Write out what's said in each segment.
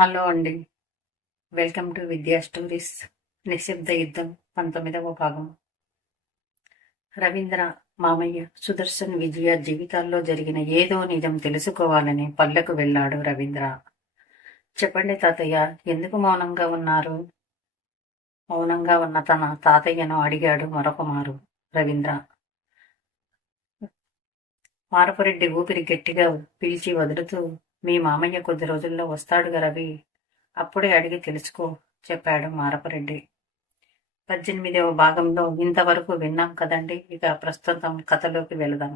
Hello అండి. Welcome to విద్యా stories. నిశ్శబ్ద యుద్ధం 19వ భాగం. రవీంద్ర, మామయ్య, సుదర్శన్, విజయ జీవితాల్లో జరిగిన ఏదో నిజం తెలుసుకోవాలని పల్లెకు వెళ్ళాడు రవీంద్ర. చెప్పండి తాతయ్య, ఎందుకు మౌనంగా ఉన్నారు? మౌనంగా ఉన్న తన తాతయ్యను అడిగాడు మరొక మారు రవీంద్ర. మారపురెడ్డి ఊపిరి గట్టిగా పీల్చి వదులుతూ, మీ మామయ్య కొద్ది రోజుల్లో వస్తాడుగా రవి, అప్పుడే అడిగి తెలుసుకో, చెప్పాడు మారపురెడ్డి. 18వ భాగంలో ఇంతవరకు విన్నాం కదండి. ఇక ప్రస్తుతం కథలోకి వెళదాం.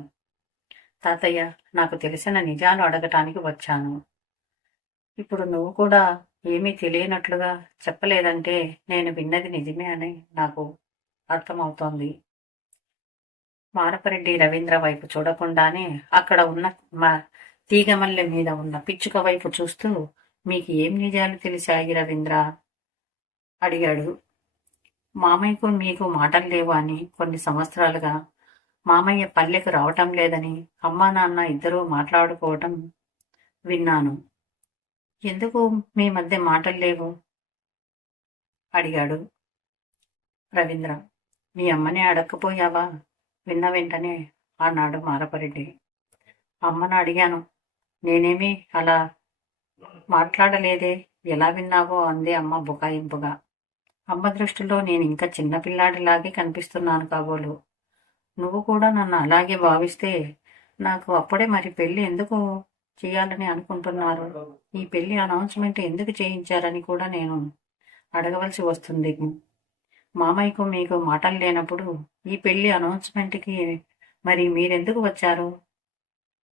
తాతయ్య, నాకు తెలిసిన నిజాలు అడగటానికి వచ్చాను. ఇప్పుడు నువ్వు కూడా ఏమీ తెలియనట్లుగా చెప్పలేదంటే నేను విన్నది నిజమే అని నాకు అర్థమవుతోంది. మారపరెడ్డి రవీంద్ర వైపు చూడకుండానే అక్కడ ఉన్న మా తీగమల్లె మీద ఉన్న పిచ్చుక వైపు చూస్తూ, మీకు ఏం నిజాలు తెలిసాయి రవీంద్ర? అడిగాడు. మామయ్యకు మీకు మాటలు లేవు అని కొన్ని సంవత్సరాలుగా మామయ్య పల్లెకు రావటం లేదని అమ్మా నాన్న ఇద్దరూ మాట్లాడుకోవటం విన్నాను. ఎందుకు మీ మధ్య మాటలు లేవు? అడిగాడు రవీంద్ర. మీ అమ్మని అడగకపోయావా? విన్న వెంటనే అన్నాడు మారపరెడ్డి. అమ్మను అడిగాను. నేనేమీ అలా మాట్లాడలేదే. ఎలా విన్నావో అంది అమ్మ బుకాయింపుగా. అమ్మ దృష్టిలో నేను ఇంకా చిన్నపిల్లాడిలాగే కనిపిస్తున్నాను కాబోలు. నువ్వు కూడా నన్ను అలాగే భావిస్తే నాకు అప్పుడే మరి పెళ్లి ఎందుకు చేయాలని అనుకుంటున్నారు? ఈ పెళ్లి అనౌన్స్మెంట్ ఎందుకు చేయించారని కూడా నేను అడగవలసి వస్తుంది. మామయ్యకు మీకు మాటలు లేనప్పుడు ఈ పెళ్లి అనౌన్స్మెంట్కి మరి మీరెందుకు వచ్చారు?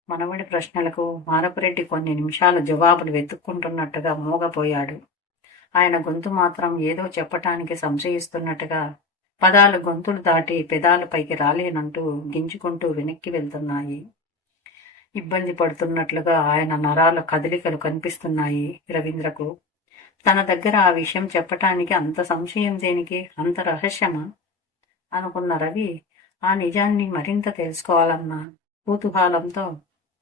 మనవడి ప్రశ్నలకు మారపురెడ్డి కొన్ని నిమిషాలు జవాబులు వెతుక్కుంటున్నట్టుగా మూగపోయాడు. ఆయన గొంతు మాత్రం ఏదో చెప్పటానికి సంశయిస్తున్నట్టుగా పదాలు గొంతులు దాటి పెదాలపైకి రాలేనంటూ గింజుకుంటూ వెనక్కి వెళ్తున్నాయి. ఇబ్బంది పడుతున్నట్లుగా ఆయన నరాల కదలికలు కనిపిస్తున్నాయి రవీంద్రకు. తన దగ్గర ఆ విషయం చెప్పటానికి అంత సంశయం దేనికి? అంత రహస్యమా? అనుకున్న రవి ఆ నిజాన్ని మరింత తెలుసుకోవాలన్న కుతూహలంతో,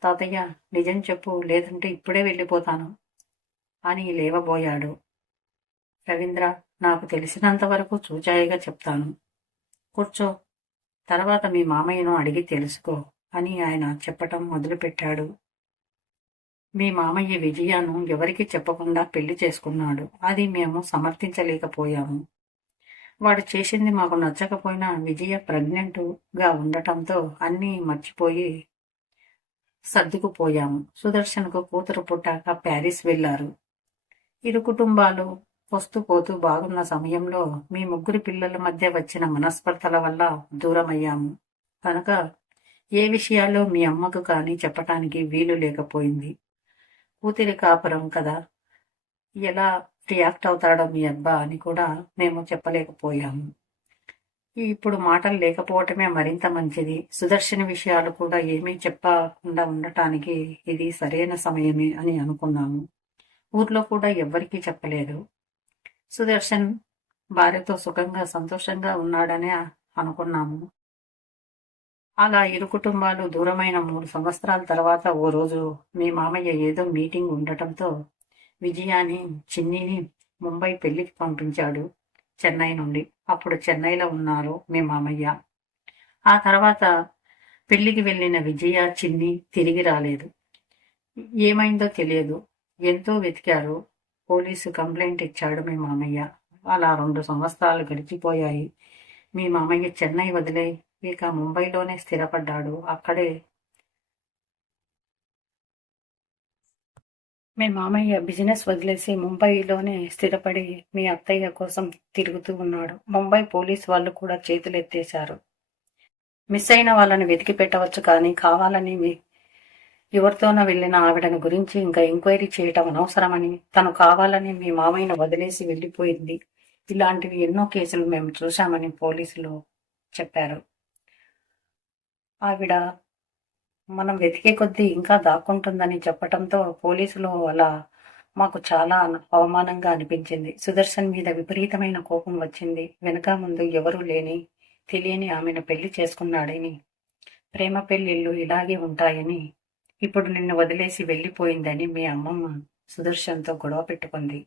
తాతయ్య నిజం చెప్పు, లేదంటే ఇప్పుడే వెళ్ళిపోతాను అని లేవబోయాడు. రవీంద్ర, నాకు తెలిసినంత వరకు చూచాయిగా చెప్తాను. కూర్చో, తర్వాత మీ మామయ్యను అడిగి తెలుసుకో అని ఆయన చెప్పటం మొదలుపెట్టాడు. మీ మామయ్య విజయను ఎవరికీ చెప్పకుండా పెళ్లి చేసుకున్నాడు. అది మేము సమర్థించలేకపోయాము. వాడు చేసింది మాకు నచ్చకపోయినా విజయ ప్రెగ్నెంట్గా ఉండటంతో అన్నీ మర్చిపోయి సర్దుకుపోయాము. సుదర్శన్కు కూతురు పుట్టాక ప్యారిస్ వెళ్లారు. ఇరు కుటుంబాలు వస్తూ పోతూ బాగున్న సమయంలో మీ ముగ్గురు పిల్లల మధ్య వచ్చిన మనస్పర్ధల వల్ల దూరమయ్యాము. కనుక ఏ విషయాల్లో మీ అమ్మకు కానీ చెప్పటానికి వీలు లేకపోయింది. కూతురి కాపురం కదా, ఎలా రియాక్ట్ అవుతాడో మీ అబ్బా అని కూడా మేము చెప్పలేకపోయాము. ఇప్పుడు మాటలు లేకపోవటమే మరింత మంచిది. సుదర్శన విషయాలు కూడా ఏమీ చెప్పకుండా ఉండటానికి ఇది సరైన సమయమే అని అనుకున్నాము. ఊర్లో కూడా ఎవ్వరికీ చెప్పలేదు. సుదర్శన్ భార్యతో సుఖంగా సంతోషంగా ఉన్నాడనే అనుకున్నాము. అలా ఇరు కుటుంబాలు దూరమైన 3 సంవత్సరాల తర్వాత ఓ రోజు మీ మామయ్య ఏదో మీటింగ్ ఉండటంతో విజయాని, చిన్నిని ముంబై పెళ్లికి పంపించాడు చెన్నై నుండి. అప్పుడు చెన్నైలో ఉన్నారు మీ మామయ్య. ఆ తర్వాత పెళ్లికి వెళ్ళిన విజయ, చిన్ని తిరిగి రాలేదు. ఏమైందో తెలియదు. ఎంతో వెతికారు. పోలీసు కంప్లైంట్ ఇచ్చాడు మీ మామయ్య. అలా 2 సంవత్సరాలు గడిచిపోయాయి. మీ మామయ్య చెన్నై వదిలే ఇక ముంబైలోనే స్థిరపడ్డాడు. అక్కడే మీ మామయ్య బిజినెస్ వదిలేసి ముంబైలోనే స్థిరపడి మీ అత్తయ్య కోసం తిరుగుతూ ఉన్నాడు. ముంబై పోలీసు వాళ్ళు కూడా చేతులెత్తేశారు. మిస్ అయిన వాళ్ళని వెతికి పెట్టవచ్చు, కానీ కావాలని ఎవరితోనో వెళ్ళిన ఆవిడని గురించి ఇంకా ఎంక్వైరీ చేయటం అనవసరమని తను కావాలని మీ మామయ్యను వదిలేసి వెళ్ళిపోయింది. ఇలాంటివి ఎన్నో కేసులు మేము చూశామని పోలీసులు చెప్పారు. ఆవిడ మనం వెతికే కొద్దీ ఇంకా దాక్కుంటుందని చెప్పటంతో పోలీసులు అలా మాకు చాలా అవమానంగా అనిపించింది. సుదర్శన్ మీద విపరీతమైన కోపం వచ్చింది. వెనక ముందు ఎవరూ లేని తెలియని ఆమెను పెళ్లి చేసుకున్నాడని, ప్రేమ పెళ్లిళ్ళు ఇలాగే ఉంటాయని, ఇప్పుడు నిన్ను వదిలేసి వెళ్ళిపోయిందని మీ అమ్మమ్మ సుదర్శన్తో గొడవ పెట్టుకుంది.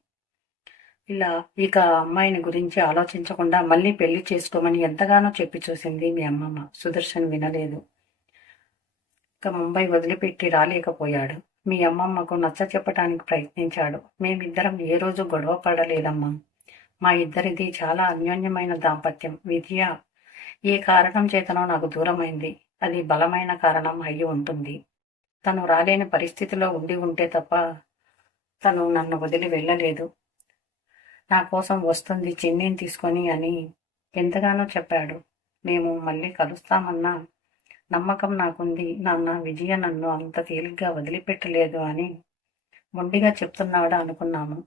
ఇలా ఇక అమ్మాయిని గురించి ఆలోచించకుండా మళ్ళీ పెళ్లి చేసుకోమని ఎంతగానో చెప్పి చూసింది మీ అమ్మమ్మ. సుదర్శన్ వినలేదు. ఇక ముంబై వదిలిపెట్టి రాలేకపోయాడు. మీ అమ్మమ్మకు నచ్చ చెప్పటానికి ప్రయత్నించాడు. మేమిద్దరం ఏ రోజు గొడవ పడలేదమ్మా. మా ఇద్దరిది చాలా అన్యోన్యమైన దాంపత్యం. విద్య ఏ కారణం చేతనో నాకు దూరమైంది. అది బలమైన కారణం అయి ఉంటుంది. తను రాలేని పరిస్థితిలో ఉండి ఉంటే తప్ప తను నన్ను వదిలి వెళ్ళలేదు. నా కోసం వస్తుంది చిన్నీని తీసుకొని అని ఎంతగానో చెప్పాడు. మేము మళ్ళీ కలుస్తామన్న నమ్మకం నాకుంది. నాన్న విజయ నన్ను అంత తేలిగ్గా వదిలిపెట్టలేదు అని మొండిగా చెప్తున్నాడు అనుకున్నాము.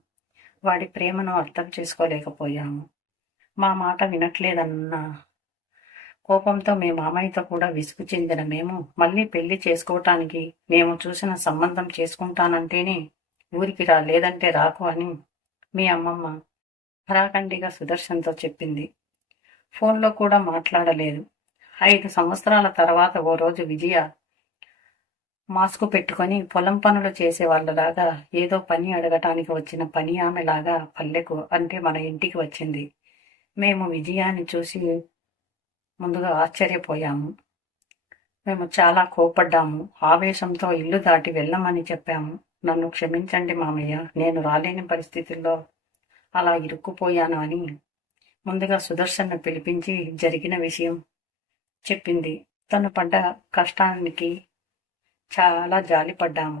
వాడి ప్రేమను అర్థం చేసుకోలేకపోయాము. మా మాట వినట్లేదన్న కోపంతో మీ మామయ్యతో కూడా విసుగు చెందిన మేము మళ్ళీ పెళ్లి చేసుకోవటానికి మేము చూసిన సంబంధం చేసుకుంటానంటేనే ఊరికి రా, లేదంటే రాకు అని మీ అమ్మమ్మ ఖరాఖండిగా సుదర్శన్తో చెప్పింది. ఫోన్లో కూడా మాట్లాడలేదు. 5 సంవత్సరాల తర్వాత ఓ రోజు విజయ మాస్కు పెట్టుకొని పొలం పనులు చేసే వాళ్ళలాగా ఏదో పని అడగటానికి వచ్చిన పని ఆమెలాగా పల్లెకు అంటే మన ఇంటికి వచ్చింది. మేము విజయాన్ని చూసి ముందుగా ఆశ్చర్యపోయాము. మేము చాలా కోపడ్డాము. ఆవేశంతో ఇల్లు దాటి వెళ్ళమని చెప్పాము. నన్ను క్షమించండి మామయ్య, నేను రాలేని పరిస్థితుల్లో అలా ఇరుక్కుపోయాను అని ముందుగా సుదర్శన్ను పిలిపించి జరిగిన విషయం చెప్పింది. తను పడ్డ కష్టానికి చాలా జాలిపడ్డాము.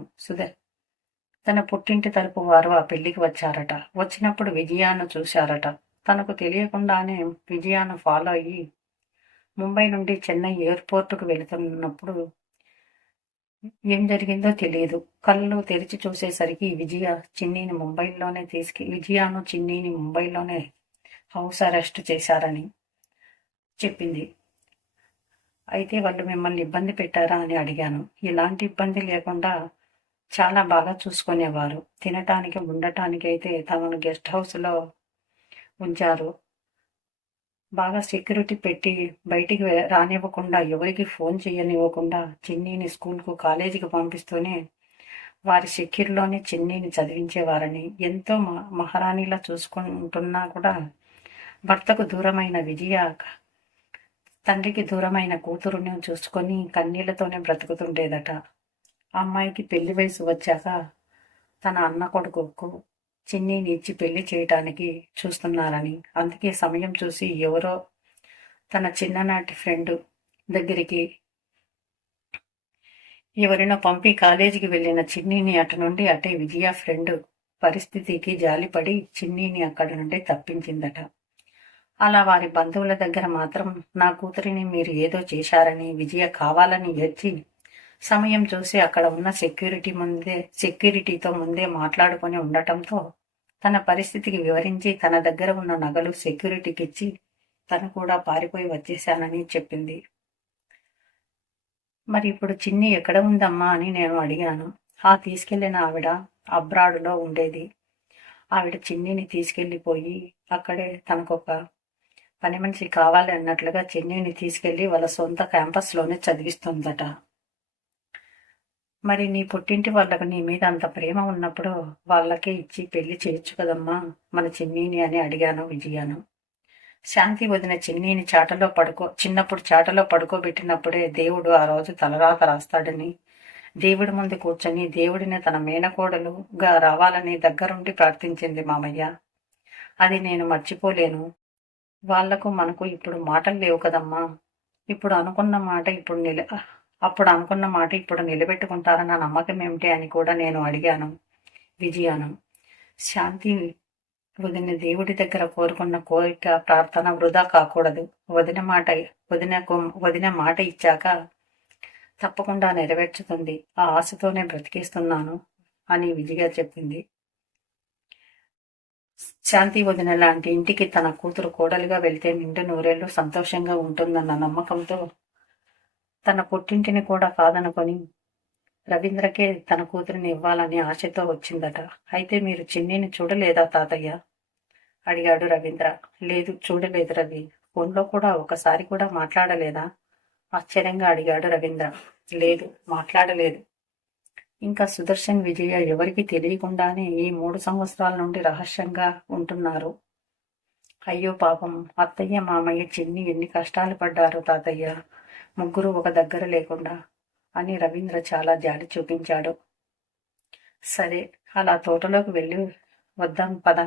తన పుట్టింటి తరపు వారు ఆ పెళ్లికి వచ్చారట. వచ్చినప్పుడు విజయాను చూశారట. తనకు తెలియకుండానే విజయాను ఫాలో అయ్యి ముంబై నుండి చెన్నై ఎయిర్పోర్టుకు వెళుతున్నప్పుడు ఏం జరిగిందో తెలియదు. కళ్ళు తెరిచి చూసేసరికి విజయాను చిన్నీని ముంబైలోనే హౌస్ అరెస్ట్ చేశారని చెప్పింది. అయితే వాళ్ళు మిమ్మల్ని ఇబ్బంది పెట్టారా అని అడిగాను. ఎలాంటి ఇబ్బంది లేకుండా చాలా బాగా చూసుకునేవారు. తినటానికి ఉండటానికి అయితే తమను గెస్ట్ హౌస్లో ఉంచారు. బాగా సెక్యూరిటీ పెట్టి బయటికి రానివ్వకుండా, ఎవరికి ఫోన్ చేయనివ్వకుండా చిన్నీని స్కూల్కు కాలేజీకి పంపిస్తూనే వారి సెక్యూర్లోనే చిన్నీని చదివించేవారని, ఎంతో మహారాణిలా చూసుకుంటున్నా కూడా భర్తకు దూరమైన విజయ తండ్రికి దూరమైన కూతురుని చూసుకొని కన్నీళ్లతోనే బ్రతుకుతుండేదట. అమ్మాయికి పెళ్లి వయసు వచ్చాక తన అన్న కొడుకుకు చిన్నీని ఇచ్చి పెళ్లి చేయటానికి చూస్తున్నారని, అందుకే సమయం చూసి ఎవరో తన చిన్ననాటి ఫ్రెండ్ దగ్గరికి ఎవరినో పంపి కాలేజీకి వెళ్ళిన చిన్నీని అటు నుండి అటే విజయ ఫ్రెండ్ పరిస్థితికి జాలిపడి చిన్నీని అక్కడి నుండి తప్పించిందట. అలా వారి బంధువుల దగ్గర మాత్రం నా కూతురిని మీరు ఏదో చేశారని విజయ కావాలని ఏడ్చి సమయం చూసి అక్కడ ఉన్న సెక్యూరిటీతో ముందే మాట్లాడుకొని ఉండటంతో తన పరిస్థితికి వివరించి తన దగ్గర ఉన్న నగలు సెక్యూరిటీకి ఇచ్చి తను కూడా పారిపోయి వచ్చేశానని చెప్పింది. మరి ఇప్పుడు చిన్ని ఎక్కడ ఉందమ్మా అని నేను అడిగాను. తీసుకెళ్లిన ఆవిడ అబ్రాడులో ఉండేది. ఆవిడ చిన్నిని తీసుకెళ్లిపోయి అక్కడే తనకొక పని మనిషి కావాలి అన్నట్లుగా చిన్నిని తీసుకెళ్లి వాళ్ళ సొంత క్యాంపస్లోనే చదివిస్తుందట. మరి నీ పుట్టింటి వాళ్ళకు నీ మీద అంత ప్రేమ ఉన్నప్పుడు వాళ్ళకే ఇచ్చి పెళ్లి చేయొచ్చు కదమ్మా మన చిన్నీని అని అడిగాను విజయాను. శాంతి వదిన చిన్నీని చిన్నప్పుడు చాటలో పడుకోబెట్టినప్పుడే దేవుడు ఆ రోజు తలరాత రాస్తాడని, దేవుడి ముందు కూర్చొని దేవుడిని తన మేనకోడలుగా రావాలని దగ్గరుండి ప్రార్థించింది మామయ్య. అది నేను మర్చిపోలేను. వాళ్లకు మనకు ఇప్పుడు మాటలు లేవు కదమ్మా. అప్పుడు అనుకున్న మాట ఇప్పుడు నిలబెట్టుకుంటారన్న నమ్మకం ఏమిటి అని కూడా నేను అడిగాను విజయాను. శాంతి వదిన దేవుడి దగ్గర కోరుకున్న కోరిక ప్రార్థన వృధా కాకూడదు. వదిన మాట ఇచ్చాక తప్పకుండా నెరవేర్చుతుంది. ఆ ఆశతోనే బ్రతికిస్తున్నాను అని విజయ చెప్పింది. శాంతి వదిన లాంటి ఇంటికి తన కూతురు కోడలిగా వెళ్తే నిండు నూరేళ్లు సంతోషంగా ఉంటుందన్న నమ్మకంతో తన పుట్టింటిని కూడా కాదనుకొని రవీంద్రకే తన కూతురిని ఇవ్వాలని ఆశతో వచ్చిందట. అయితే మీరు చిన్నీని చూడలేదా తాతయ్య అడిగాడు రవీంద్ర. లేదు, చూడలేదు రవి. ఫోన్లో కూడా ఒకసారి కూడా మాట్లాడలేదా ఆశ్చర్యంగా అడిగాడు రవీంద్ర. లేదు, మాట్లాడలేదు. ఇంకా సుదర్శన్ విజయ ఎవరికి తెలియకుండానే ఈ 3 సంవత్సరాల నుండి రహస్యంగా ఉంటున్నారు. అయ్యో పాపం, అత్తయ్య మామయ్య చిన్ని ఎన్ని కష్టాలు పడ్డారు తాతయ్య, ముగ్గురు ఒక దగ్గర లేకుండా అని రవీంద్ర చాలా జాలి చూపించాడు. సరే, అలా తోటలోకి వెళ్ళి వద్దాం పద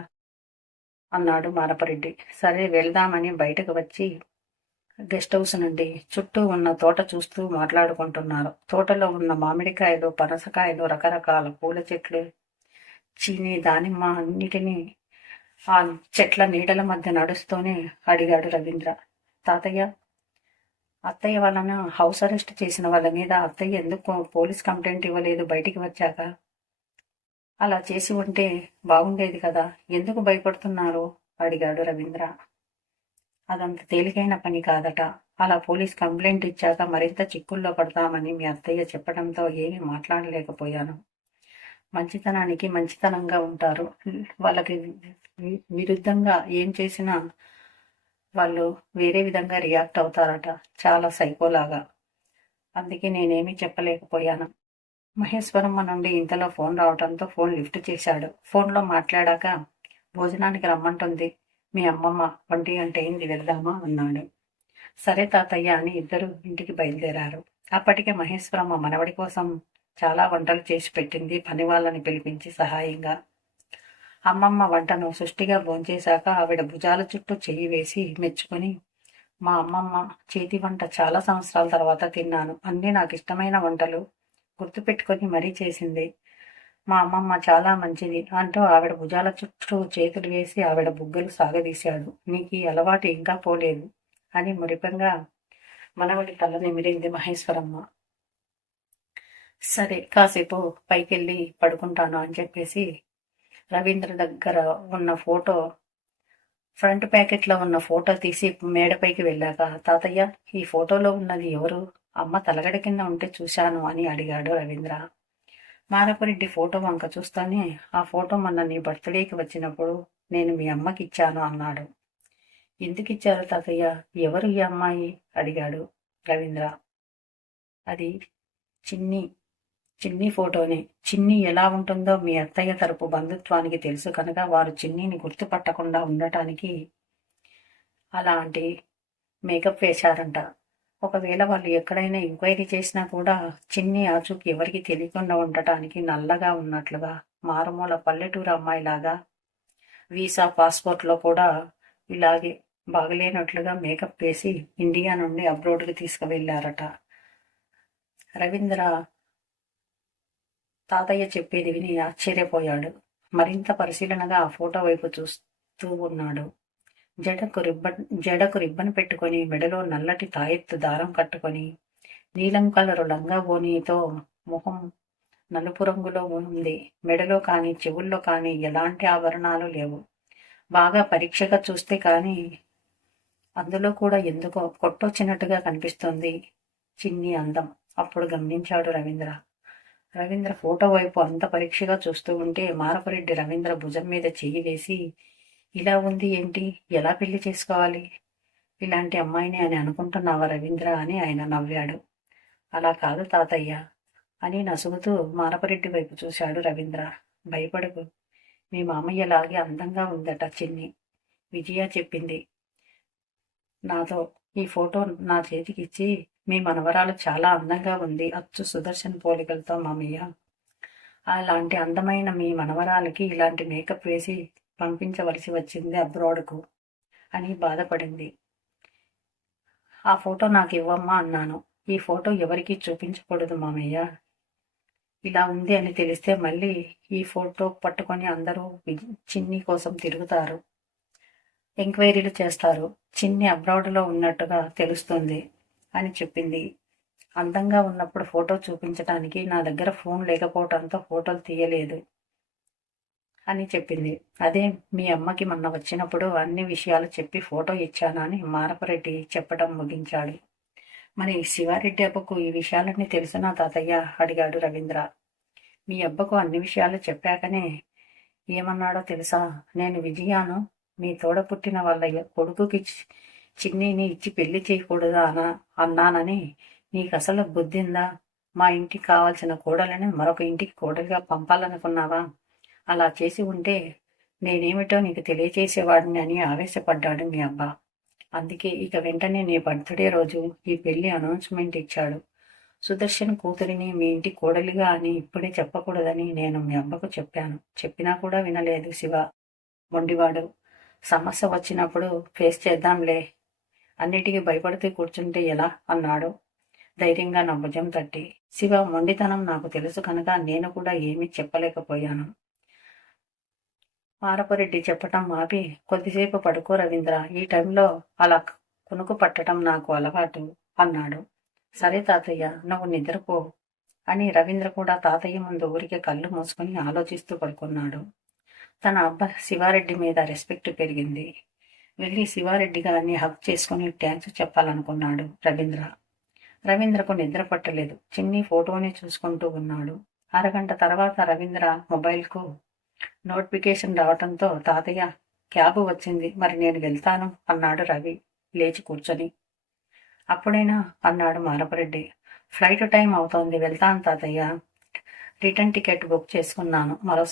అన్నాడు మారపరెడ్డి. సరే వెళ్దామని బయటకు వచ్చి గెస్ట్ హౌస్ నుండి చుట్టూ ఉన్న తోట చూస్తూ మాట్లాడుకుంటున్నారు. తోటలో ఉన్న మామిడికాయలు, పనసకాయలు, రకరకాల పూల చెట్లు, చీని, దానిమ్మ అన్నిటినీ ఆ చెట్ల నీడల మధ్య నడుస్తూనే అడిగాడు రవీంద్ర. తాతయ్య, అత్తయ్య వాళ్ళను హౌస్ అరెస్ట్ చేసిన వాళ్ళ మీద అత్తయ్య ఎందుకు పోలీస్ కంప్లైంట్ ఇవ్వలేదు బయటికి వచ్చాక? అలా చేసి ఉంటే బాగుండేది కదా, ఎందుకు భయపడుతున్నారు అడిగాడు రవీంద్ర. అదంత తేలికైన పని కాదట. అలా పోలీస్ కంప్లైంట్ ఇచ్చాక మరింత చిక్కుల్లో పడతామని మీ అత్తయ్య చెప్పడంతో ఏమీ మాట్లాడలేకపోయాను. మంచితనానికి మంచితనంగా ఉంటారు. వాళ్ళకి విరుద్ధంగా ఏం చేసినా వాళ్ళు వేరే విధంగా రియాక్ట్ అవుతారట, చాలా సైకోలాగా. అందుకే నేనేమీ చెప్పలేకపోయాను. మహేశ్వరమ్మ నుండి ఇంతలో ఫోన్ రావడంతో ఫోన్ లిఫ్ట్ చేశాడు. ఫోన్లో మాట్లాడాక, భోజనానికి రమ్మంటుంది మీ అమ్మమ్మ, 1 గంట అయింది, వెళ్దామా అన్నాడు. సరే తాతయ్య అని ఇద్దరు ఇంటికి బయలుదేరారు. అప్పటికే మహేశ్వరమ్మ మనవడి కోసం చాలా వంటలు చేసి పెట్టింది, పని వాళ్ళని పిలిపించి సహాయంగా. అమ్మమ్మ వంటను సుష్టిగా భోంచేశాక ఆవిడ భుజాల చుట్టూ చెయ్యి వేసి మెచ్చుకొని, మా అమ్మమ్మ చేతి వంట చాలా సంవత్సరాల తర్వాత తిన్నాను, అన్నీ నాకు ఇష్టమైన వంటలు గుర్తుపెట్టుకొని మరీ చేసింది. మా అమ్మమ్మ చాలా మంచిది అంటూ ఆవిడ భుజాల చుట్టూ చేతులు వేసి ఆవిడ బుగ్గలు సాగదీశాడు. నీకు ఈ అలవాటు ఇంకా పోలేదు అని మురిపంగా మనవడి తల నిమిరింది మహేశ్వరమ్మ. సరే, కాసేపు పైకెళ్ళి పడుకుంటాను అని చెప్పేసి రవీంద్ర దగ్గర ఉన్న ఫోటో, ఫ్రంట్ ప్యాకెట్లో ఉన్న ఫోటో తీసి మేడపైకి వెళ్ళాక, తాతయ్య ఈ ఫోటోలో ఉన్నది ఎవరు? అమ్మ తలగడ కింద ఉంటే చూశాను అని అడిగాడు రవీంద్ర. మారపరెడ్డి ఫోటో వంక చూస్తానే, ఆ ఫోటో మొన్న నీ బర్త్డేకి వచ్చినప్పుడు నేను మీ అమ్మకి ఇచ్చాను అన్నాడు. ఎందుకు ఇచ్చారు తాతయ్య? ఎవరు ఈ అమ్మాయి అడిగాడు రవీంద్ర. అది చిన్ని చిన్ని ఫోటోనే. చిన్ని ఎలా ఉంటుందో మీ అత్తయ్య తరపు బంధుత్వానికి తెలుసు కనుక వారు చిన్నిని గుర్తుపట్టకుండా ఉండటానికి అలాంటి మేకప్ వేశారంట. ఒకవేళ వాళ్ళు ఎక్కడైనా ఎంక్వైరీ చేసినా కూడా చిన్ని ఆచూకీ ఎవరికి తెలియకుండా ఉండటానికి నల్లగా ఉన్నట్లుగా, మారుమూల పల్లెటూరు అమ్మాయిలాగా, వీసా పాస్పోర్ట్లో కూడా ఇలాగే బాగలేనట్లుగా మేకప్ వేసి ఇండియా నుండి అబ్రోడ్కి తీసుకువెళ్ళారట. రవీంద్ర తాతయ్య చెప్పేది విని ఆశ్చర్యపోయాడు. మరింత పరిశీలనగా ఆ ఫోటో వైపు చూస్తూ ఉన్నాడు. జడకు రిబ్బన్ పెట్టుకొని, మెడలో నల్లటి తాయెత్తు దారం కట్టుకొని, నీలం కలరు లంగా ఓనీతో ముఖం నలుపు రంగులో ఉంది. మెడలో కానీ చెవుల్లో కానీ ఎలాంటి ఆభరణాలు లేవు. బాగా పరీక్షగా చూస్తే కానీ అందులో కూడా ఎందుకో కొట్టొచ్చినట్టుగా కనిపిస్తుంది చిన్ని అందం. అప్పుడు గమనించాడు రవీంద్ర. రవీంద్ర ఫోటో వైపు అంత పరీక్షగా చూస్తూ ఉంటే మారపరెడ్డి రవీంద్ర భుజం మీద చెయ్యి వేసి, ఇలా ఉంది ఏంటి, ఎలా పెళ్లి చేసుకోవాలి, ఇలాంటి అమ్మాయిని అని అనుకుంటున్నావా రవీంద్ర అని ఆయన నవ్వాడు. అలా కాదు తాతయ్య అని నసుగుతూ మారపరెడ్డి వైపు చూశాడు రవీంద్ర. భయపడకు, మీ మామయ్యలాగే అందంగా ఉందట చిన్ని, విజయ చెప్పింది నాతో. ఈ ఫోటో నా చేతికిచ్చి, మీ మనవరాలు చాలా అందంగా ఉంది, అచ్చు సుదర్శన్ పోలికలతో మామయ్య, అలాంటి అందమైన మీ మనవరాలకి ఇలాంటి మేకప్ వేసి పంపించవలసి వచ్చింది అబ్రాడ్కు అని బాధపడింది. ఆ ఫోటో నాకు ఇవ్వమ్మా అన్నాను. ఈ ఫోటో ఎవరికీ చూపించకూడదు మామయ్య, ఇలా ఉంది అని తెలిస్తే మళ్ళీ ఈ ఫోటో పట్టుకొని అందరూ చిన్ని కోసం తిరుగుతారు, ఎంక్వైరీలు చేస్తారు, చిన్ని అబ్రాడ్లో ఉన్నట్టుగా తెలుస్తుంది అని చెప్పింది. అందంగా ఉన్నప్పుడు ఫోటో చూపించడానికి నా దగ్గర ఫోన్ లేకపోవడంతో ఫోటోలు తీయలేదు అని చెప్పింది. అదే మీ అమ్మకి మొన్న వచ్చినప్పుడు అన్ని విషయాలు చెప్పి ఫోటో ఇచ్చాను అని మారపరెడ్డి చెప్పడం ముగించాడు. మరి శివారెడ్డి అబ్బకు ఈ విషయాలన్నీ తెలుసునా తాతయ్య అడిగాడు రవీంద్ర. మీ అబ్బకు అన్ని విషయాలు చెప్పాకనే ఏమన్నాడో తెలుసా? నేను విజయాను మీ తోడ పుట్టిన వాళ్ళ కొడుకుకి చిన్నిని ఇచ్చి పెళ్లి చేయకూడదా అన్నానని నీకు అసలు బుద్ధిందా మా ఇంటికి కావాల్సిన కోడలను మరొక ఇంటికి కోడలిగా పంపాలనుకున్నావా? అలా చేసి ఉంటే నేనేమిటో నీకు తెలియచేసేవాడిని అని ఆవేశపడ్డాడు మీ అబ్బా. అందుకే ఇక వెంటనే నీ బర్త్డే రోజు ఈ పెళ్లి అనౌన్స్మెంట్ ఇచ్చాడు. సుదర్శన్ కూతురిని మీ ఇంటి కోడలిగా అని ఇప్పుడే చెప్పకూడదని నేను మీ అబ్బకు చెప్పాను. చెప్పినా కూడా వినలేదు శివ. మొండివాడు. సమస్య వచ్చినప్పుడు ఫేస్ చేద్దాంలే, అన్నిటికీ భయపడుతూ కూర్చుంటే ఎలా అన్నాడు ధైర్యంగా నా భుజం తట్టి. శివ మొండితనం నాకు తెలుసు కనుక నేను కూడా ఏమీ చెప్పలేకపోయాను. మారపరెడ్డి చెప్పటం ఆపి, కొద్దిసేపు పడుకో రవీంద్ర, ఈ టైంలో అలా కునుకు పట్టడం నాకు అలవాటు అన్నాడు. సరే తాతయ్య, నువ్వు నిద్రపో అని రవీంద్ర కూడా తాతయ్య ముందు ఊరికే కళ్ళు మూసుకుని ఆలోచిస్తూ పడుకున్నాడు. తన అబ్బ శివారెడ్డి మీద రెస్పెక్ట్ పెరిగింది. వెళ్ళి శివారెడ్డి గారిని హక్ చేసుకుని థ్యాంక్స్ చెప్పాలనుకున్నాడు రవీంద్ర. రవీంద్రకు నిద్ర పట్టలేదు. చిన్ని ఫోటోని చూసుకుంటూ ఉన్నాడు. అరగంట తర్వాత రవీంద్ర మొబైల్కు నోటిఫికేషన్ రావటంతో తాతయ్య క్యాబ్ వచ్చింది, మరి నేను వెళ్తాను అన్నాడు రవి లేచి కూర్చొని. అప్పుడైనా అన్నాడు మారపరెడ్డి. ఫ్లైట్ టైం అవుతోంది, వెళ్తాను తాతయ్య. రిటర్న్ టికెట్ బుక్ చేసుకున్నాను, మరోసారి